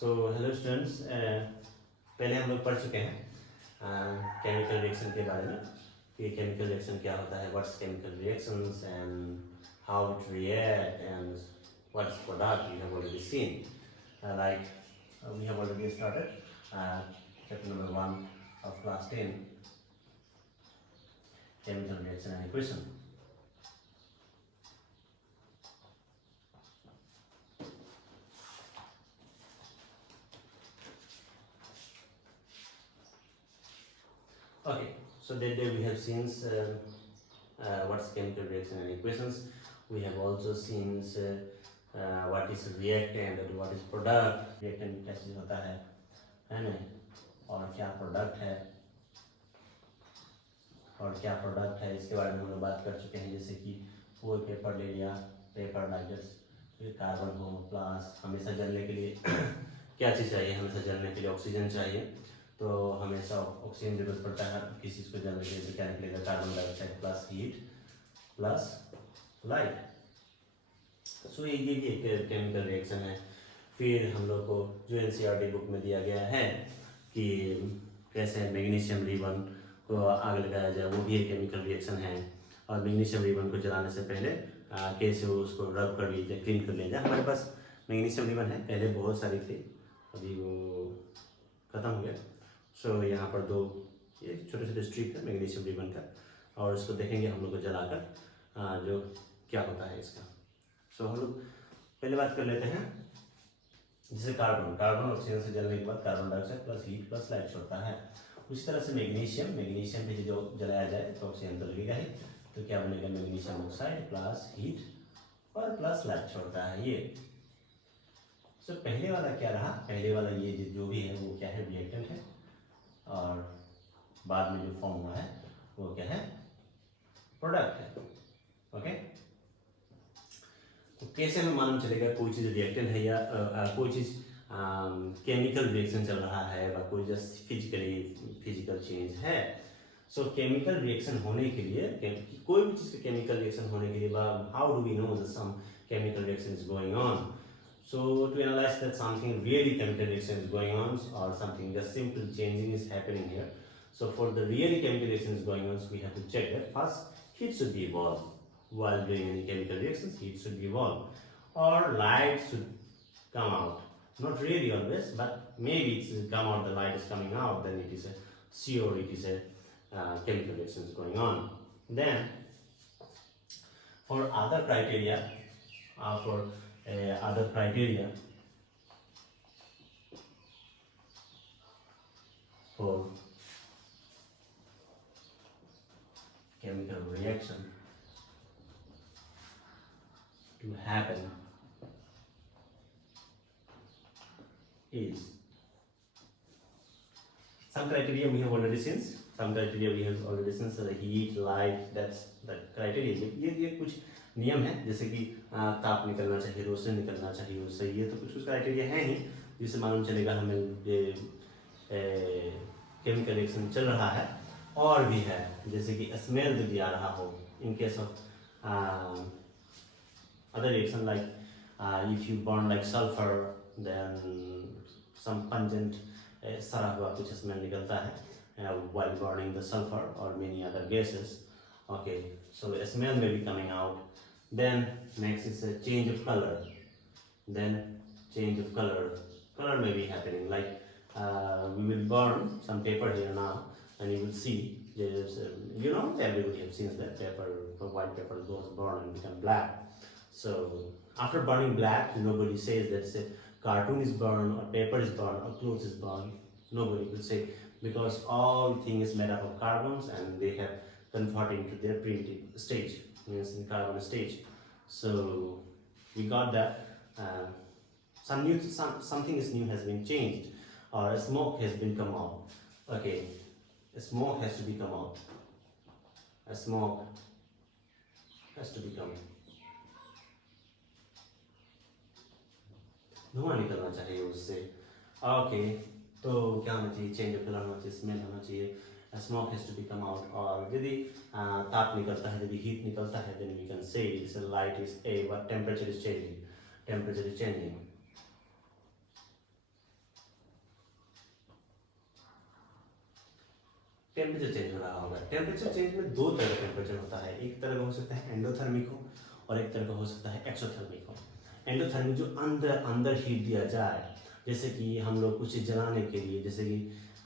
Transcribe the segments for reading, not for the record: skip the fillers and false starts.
तो hello students, पहले हम लोग पढ़ चुके हैं केमिकल रिएक्शन के बारे में कि केमिकल रिएक्शन क्या होता है, what's chemical reactions and how it react and what's product we have already seen like we have already started chapter number 1 of class 10 chemical reaction and equation. Okay, so that day we have seen what's chemical reaction and equations. We have also seen what is reactant and what is product. Reactant क्या चीज होता है ना, और क्या product है इसके बारे में हम लोग बात कर चुके हैं. जैसे कि कोई पेपर ले लिया, पेपर लाइक कार्बन हो प्लस, हमेशा जलने के लिए क्या चीज़ चाहिए, हमेशा जलने के लिए ऑक्सीजन चाहिए. तो हमेशा ऑक्सीजन जरूरत पड़ता है किसी चीज़ को जलने के लिए. तो क्या निकलेगा, carbon dioxide plus heat plus light. So ये भी एक केमिकल रिएक्शन है. फिर हम लोग को जो एनसीईआरटी बुक में दिया गया है कि कैसे मैग्नीशियम रिबन को आग लगाया जाए, वो भी एक केमिकल रिएक्शन है. और मैग्नीशियम रिबन को जलाने से पहले कैसे उसको रब कर लीजिए, क्लीन कर लीजिए. हमारे पास मैग्नीशियम रिबन है, पहले बहुत सारी थी, अभी वो ख़त्म हो गया. सो यहाँ पर दो ये छोटे छोटे स्ट्रिप है मैग्नीशियम रिबन का, और इसको देखेंगे हम लोग को जलाकर जो क्या होता है इसका. सो हम लोग पहले बात कर लेते हैं. जैसे कार्बन ऑक्सीजन से जलने के बाद carbon dioxide plus heat plus light छोड़ता है. उसी तरह से मैग्नीशियम भी जो जलाया जाए तो ऑक्सीजन तो लगेगा ही. तो क्या बनेगा, मैग्नीशियम ऑक्साइड प्लस हीट और प्लस लाइट छोड़ता है ये. सो पहले वाला क्या रहा, पहले वाला ये जो भी है वो क्या है, रिएक्टेंट है. और बाद में जो फॉर्म हुआ है वो क्या है, प्रोडक्ट है. ओके, तो कैसे हमें मालूम चलेगा कोई चीज़ रिएक्टेंट है या कोई चीज़ केमिकल रिएक्शन चल रहा है या कोई जस्ट फिजिकल चेंज है. सो केमिकल रिएक्शन होने के लिए, कोई भी चीज़ का केमिकल रिएक्शन होने के लिए, how do we know that some chemical reaction is going on. So to analyze that something really chemical reaction is going on or something just simple changing is happening here. So for the really chemical reaction is going on, so we have to check that first heat should be evolved. While doing any chemical reactions, heat should be evolved or light should come out. Not really always, but maybe it's come out, the light is coming out, then it is a sure it is a chemical reaction is going on. Then for other criteria, other criteria for chemical reaction to happen is some criteria we have already seen. So the heat, light, that's the criteria. ये कुछ नियम है, जैसे कि ताप निकलना चाहिए, रोशनी निकलना चाहिए उससे. ये तो कुछ क्राइटेरिया है ही जिससे मालूम चलेगा हमें ये केमिकल रिएक्शन चल रहा है. और भी है, जैसे कि स्मेल भी आ रहा हो in case of other reaction like if you burn like sulphur, then some pungent सड़ा हुआ कुछ स्मेल निकलता है while burning the sulfur or many other gases. Okay, so a smell may be coming out. Then next is a change of color. Then change of color may be happening, like we will burn some paper here now and you will see there's everybody has seen that paper, white paper goes burn and become black. So after burning black, nobody says that say cartoon is burned or paper is burned or clothes is burned. Nobody will say, because all thing is made up of carbons and they have converted into their primitive stage, means in carbon stage. So we got that something is new has been changed, or a smoke has been come out. Okay, a smoke has to be come out. A smoke has to become, धुआं निकलना चाहिए उससे. Okay, तो क्या होना चाहिए, change of colour होना चाहिए, स्मेल होना चाहिए, smoke has to be come out. और यदि ताप निकलता है, यदि हीट निकलता है, then we can say it's a light is a what temperature is changing. Temperature change हो रहा होगा। टेम्परेचर चेंज में दो तरह का टेम्परेचर होता है, एक तरह का हो सकता है एंडोथर्मिक हो और एक तरह का हो सकता है एक्सोथर्मिक हो। एंडोथर्मिक जो अंदर अंदर हीट दिया जाए, जैसे कि हम लोग कुछ जलाने के लिए, जैसे कि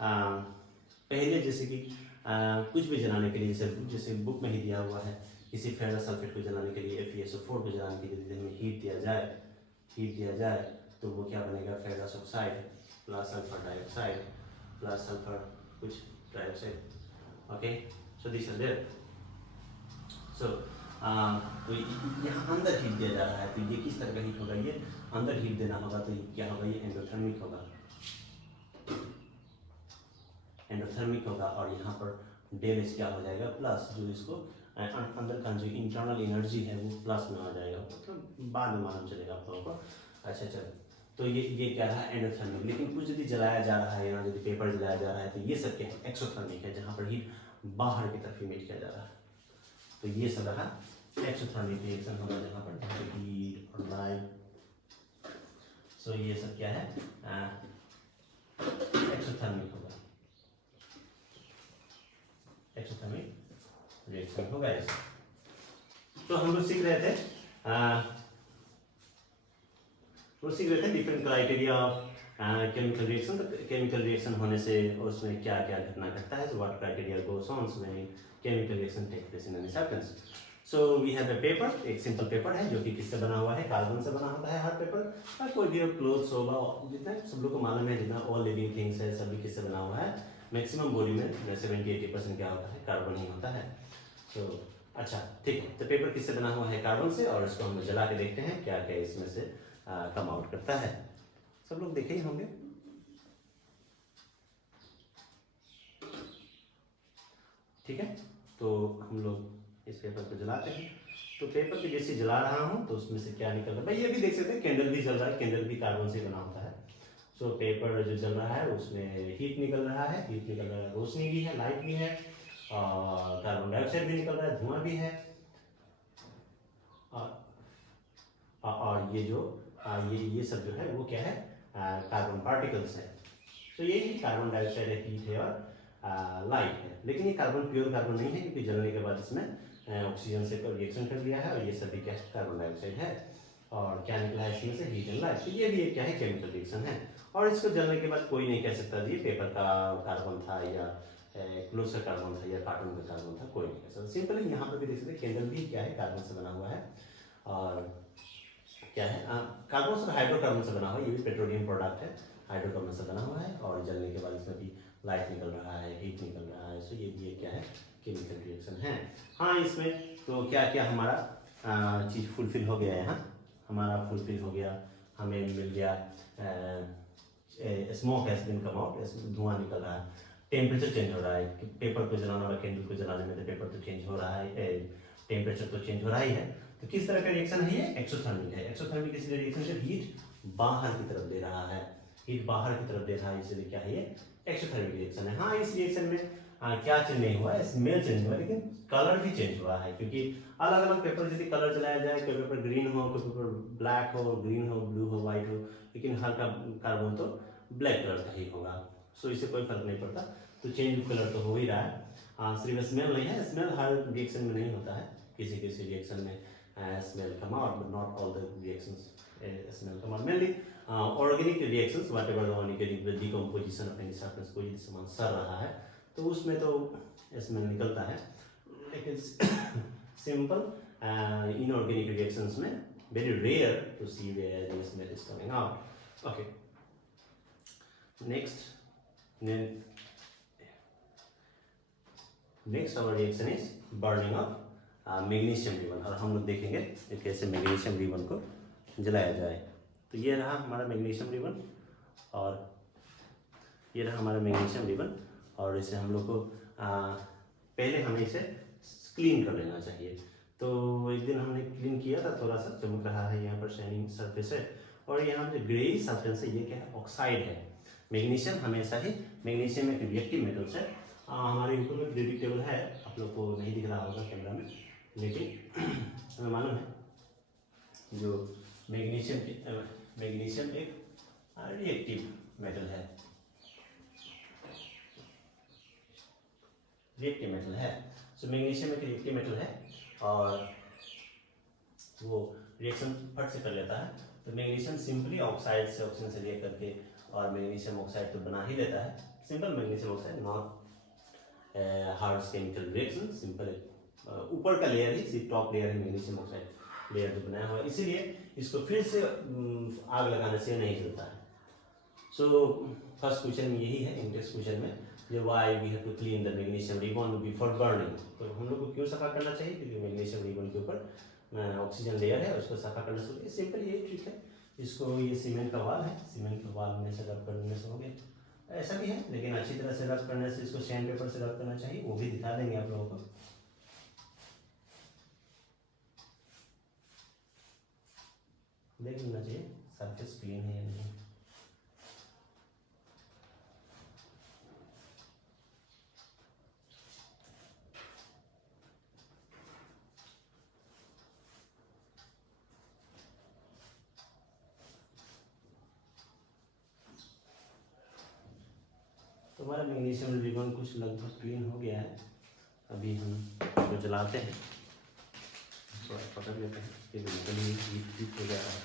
पहले जैसे कि कुछ भी जलाने के लिए, जैसे बुक में ही दिया हुआ है, किसी फेरस सल्फेट को जलाने के लिए, FeSO4 को जलाने के लिए हमें हीट दिया जाए तो वो क्या बनेगा, ferrous oxide plus sulphur dioxide plus sulphur कुछ dioxide. Okay, so this are there. So तो यहाँ अंदर हीट दिया जा रहा है, तो ये किस तरह का हीट होगा, ये अंदर हीट देना होगा, तो क्या होगा, ये एंडोथर्मिक होगा, एंडोथर्मिक होगा। और यहाँ पर डेल एच क्या हो जाएगा, प्लस, जो इसको अंदर का जो इंटरनल एनर्जी है वो प्लस में आ जाएगा, मतलब बाद में मालूम चलेगा आप लोगों को। अच्छा चलो, तो ये क्या रहा, एंडोथर्मिक। लेकिन कुछ यदि जलाया जा रहा है, यहाँ यदि पेपर जलाया जा रहा है, तो ये सब क्या है, एक्सोथर्मिक है, जहाँ पर हीट बाहर की तरफ इमिट किया जा रहा है। तो ये सब रहा एक्सोथर्मिक रिएक्शन होगा, जहाँ पर हीट और लाइट। सो ये सब क्या है, एक्सोथर्मिक होगा, एक्सोथर्मिक रिएक्शन होगा ऐसा। तो हम लोग सीख रहे थे different criteria of chemical reaction. तो केमिकल रिएक्शन होने से उसमें क्या क्या घटना घटता है, what criteria goes on when chemical reaction take place in any substance. So we have a paper, एक सिंपल पेपर है जो कि किससे बना हुआ है, कार्बन से बना होता है हर पेपर। कोई भी क्लोथ्स होगा, जितना सब लोग को मालूम है, जितना ऑल लिविंग थिंग्स है सभी किससे बना हुआ है, मैक्सिमम बॉडी में 70-80% क्या होता है, कार्बन ही होता है। तो अच्छा ठीक है, तो पेपर किससे बना हुआ है, कार्बन से, और इसको हम जला के देखते हैं क्या क्या इसमें से कम आउट करता है। सब लोग देखे ही होंगे। ठीक है, तो हम लोग इस पेपर को जलाते हैं। तो पेपर को जैसे जला रहा हूँ तो उसमें से क्या निकल रहा है, भाई ये भी देख सकते हैं, कैंडल भी जल रहा है, कैंडल भी कार्बन से बना होता है। सो पेपर जो जल रहा है उसमें हीट निकल रहा है, रोशनी भी है, लाइट भी है, और कार्बन डाइऑक्साइड भी निकल रहा है, धुआं भी है, और ये जो ये सब जो है वो क्या है, कार्बन पार्टिकल्स है। तो ये कार्बन डाइऑक्साइड है, हीट है और लाइट है। लेकिन ये कार्बन प्योर कार्बन नहीं है, क्योंकि जलने के बाद इसमें ऑक्सीजन से रिएक्शन कर लिया है, और ये सभी क्या है, कार्बन डाइऑक्साइड है, और क्या निकला है इसमें से, हीट एंड लाइट। तो ये भी एक क्या है, केमिकल रिएक्शन है। और इसको जलने के बाद कोई नहीं कह सकता ये पेपर का कार्बन था या क्लोज का कार्बन था या कार्टून का कार्बन था, कोई नहीं कह सकता। सिंपली यहाँ पर भी देख सकते, कैंडल भी क्या है, कार्बन से बना हुआ है, और क्या है, कार्बन से हाइड्रोकार्बन से बना हुआ है, ये भी पेट्रोलियम प्रोडक्ट है, हाइड्रोकार्बन से बना हुआ है, और जलने के बाद इसमें भी लाइट निकल रहा है, हीट निकल रहा है। सो ये भी क्या है, केमिकल रिएक्शन है। हाँ, इसमें तो क्या क्या हमारा चीज़ फुलफिल हो गया है, यहाँ हमारा फुलफिल हो गया, हमें मिल गया, smoke has been come out, धुआं निकल रहा है, टेम्परेचर चेंज हो रहा है, पेपर को जलाना और कैंडल को जलाने में तो पेपर तो चेंज हो रहा है, टेम्परेचर तो चेंज हो रहा ही है। तो किस तरह का रिएक्शन है ये, एक्सोथर्मिक है। एक्सोथर्मिक इसलिए रिएक्शन से हीट बाहर की तरफ दे रहा है, हीट बाहर की तरफ दे रहा है, इसलिए क्या है, ये एक्सोथर्मिक रिएक्शन है। हाँ, इस रिएक्शन में क्या चेंज नहीं हुआ है, स्मेल चेंज हुआ है, लेकिन कलर भी चेंज हुआ है, क्योंकि अलग अलग पेपर यदि कलर जलाया जाए, कोई पेपर ग्रीन हो, कोई पेपर ब्लैक हो, ग्रीन हो, ब्लू हो, व्हाइट हो, लेकिन हर का कार्बन तो ब्लैक कलर का ही होगा। सो इससे कोई फर्क नहीं पड़ता, तो चेंज ऑफ कलर तो हो ही रहा है। सिर्फ स्मेल नहीं है, स्मेल हर रिएक्शन में नहीं होता है, किसी किसी रिएक्शन में smell come out, but not all the reactions smell come out. Mainly organic reactions, whatever the organic decomposition of any substance, कोई सामान सड़ रहा है तो उसमें तो smell निकलता है, लेकिन simple inorganic reactions में very rare to see where the smell is coming out. Okay, next our reaction is burning of magnesium ribbon, और हम लोग देखेंगे कि कैसे मैग्नीशियम रिबन को जलाया जाए। तो ये रहा हमारा मैग्नीशियम रिबन, और ये रहा हमारा मैग्नीशियम रिबन, और इसे हम लोग को पहले हमें इसे क्लीन कर लेना चाहिए। तो एक दिन हमने क्लीन किया था, थोड़ा सा चमक रहा है, यहाँ पर शाइनिंग सरफेस है, और यहाँ जो ग्रे सब्सटेंस है ये क्या है, ऑक्साइड है। मैग्नीशियम हमेशा ही, मैग्नीशियम एक रिएक्टिव मेटल्स है, हमारे यूट्यूब में पीरियोडिक टेबल है, आप लोग को नहीं दिख रहा होगा कैमरा में, लेकिन हमें मालूम है जो मैग्नीशियम एक रिएक्टिव मेटल है। रिएक्टिव मेटल है। सो मैग्नीशियम एक रिएक्टिव मेटल है और वो रिएक्शन फट से कर लेता है। तो मैग्नीशियम सिंपली ऑक्साइड से ऑक्सीजन से रिएक्ट करके और मैग्नीशियम ऑक्साइड तो बना ही लेता है, simple magnesium oxide, not hard chemical reaction, simple ऊपर का लेयर ही, सिर्फ टॉप लेयर है मैग्नीशियम ऑक्साइड लेयर जो बनाया हुआ है, इसीलिए इसको फिर से आग लगाने से नहीं जलता है। सो फर्स्ट क्वेश्चन यही है इंटेक्स क्वेश्चन में, जो why we have to clean the magnesium ribbon before burning. तो हम लोग को क्यों सफा करना चाहिए, क्योंकि मैग्नीशियम रिबन के ऊपर ऑक्सीजन लेयर है, उसको सफा करने से सिंपल यही ट्रिक है। इसको ये सीमेंट का वाल है, सीमेंट का वाल में से रब करने से हो गया, ऐसा भी है, लेकिन अच्छी तरह से रब करने से इसको सैंड पेपर से रब करना चाहिए, वो भी दिखा देंगे आप लोगों को। देख लेना चाहिए सरफेस क्लीन है या नहीं। तो हमारा मैग्नीशियम रिबन कुछ लगभग क्लीन हो गया है। अभी हम इसको जलाते हैं, थोड़ा पकड़ लेते हैं, फिर हीट हो जा रहा है।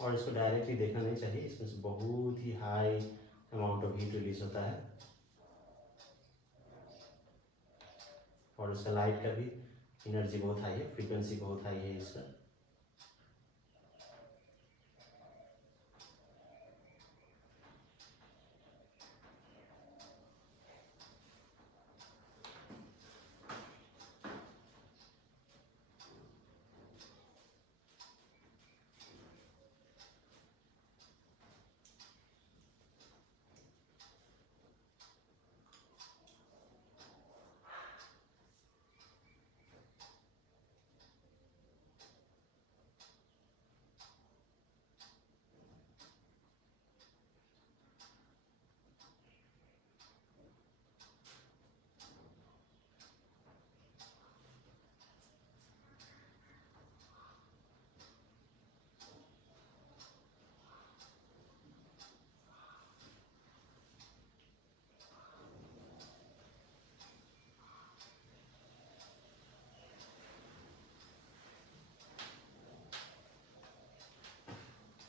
और इसको डायरेक्टली देखना नहीं चाहिए, इसमें से बहुत ही high amount of heat release होता है और इसका लाइट का भी एनर्जी बहुत हाई है, फ्रीक्वेंसी बहुत हाई है इसका।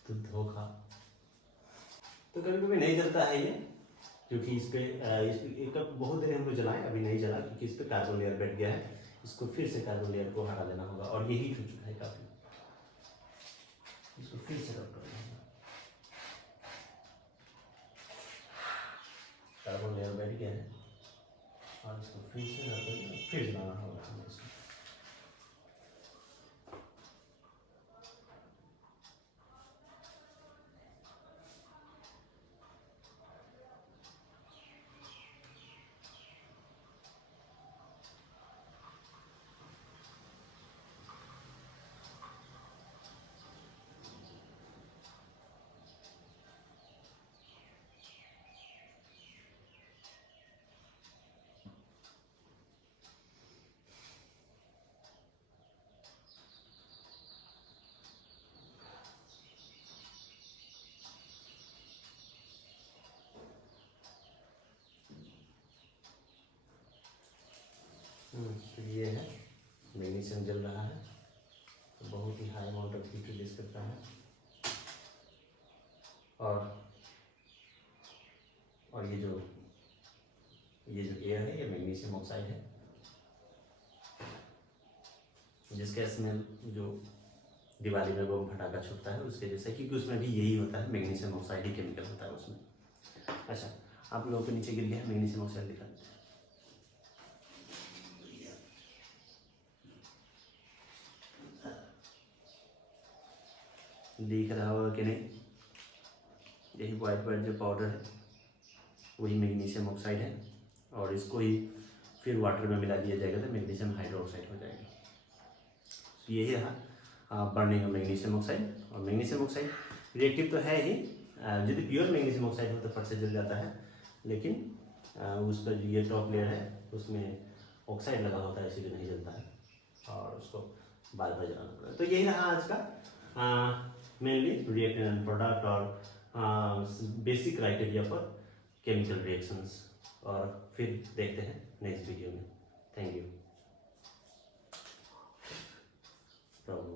तो धोखा, तो कभी कभी नहीं जलता है ये, क्योंकि इस पे बहुत देर हम लोग जलाएं, अभी नहीं जला क्योंकि इस पे कार्बन लेयर बैठ गया है। इसको फिर से कार्बन लेयर को हटा देना होगा और ये हीट हो चुका है काफी, इसको फिर से रब करना होगा। कार्बन लेयर बैठ गया है और इसको फिर से रब करके फिर जलाना होगा हमें इसको। तो ये है मैग्नीशियम जल रहा है, तो बहुत ही high amount of heat release करता है और ये जो एयर है ये मैग्नीशियम ऑक्साइड है, जिसका स्मेल जो दिवाली में बम फटाका छूटता है उसके जैसे, क्योंकि उसमें भी यही होता है, मैग्नीशियम ऑक्साइड ही केमिकल होता है उसमें। अच्छा, आप लोगों के नीचे गिर गया मैग्नीशियम ऑक्साइड दिखा, दिख रहा होगा कि नहीं? यही वाइट वाइट जो पाउडर है वही मैग्नीशियम ऑक्साइड है और इसको ही फिर वाटर में मिला दिया जाएगा तो मैग्नीशियम हाइड्रोक्साइड हो जाएगा। तो यही रहा बर्निंग ऑफ मैग्नीशियम ऑक्साइड। और मैग्नीशियम ऑक्साइड रिएक्टिव तो है ही, यदि प्योर मैग्नीशियम ऑक्साइड हो तो फट से जल जाता है, लेकिन उसका जो ये टॉप लेयर है उसमें ऑक्साइड लगा होता है, इसीलिए नहीं जलता है। और उसको बार बार जलाना पड़ेगा। तो यही रहा आज का मेनली रिएक्टेंट एंड प्रोडक्ट और basic criteria for chemical reactions, और फिर देखते हैं नेक्स्ट वीडियो में। Thank you. प्रॉब्लम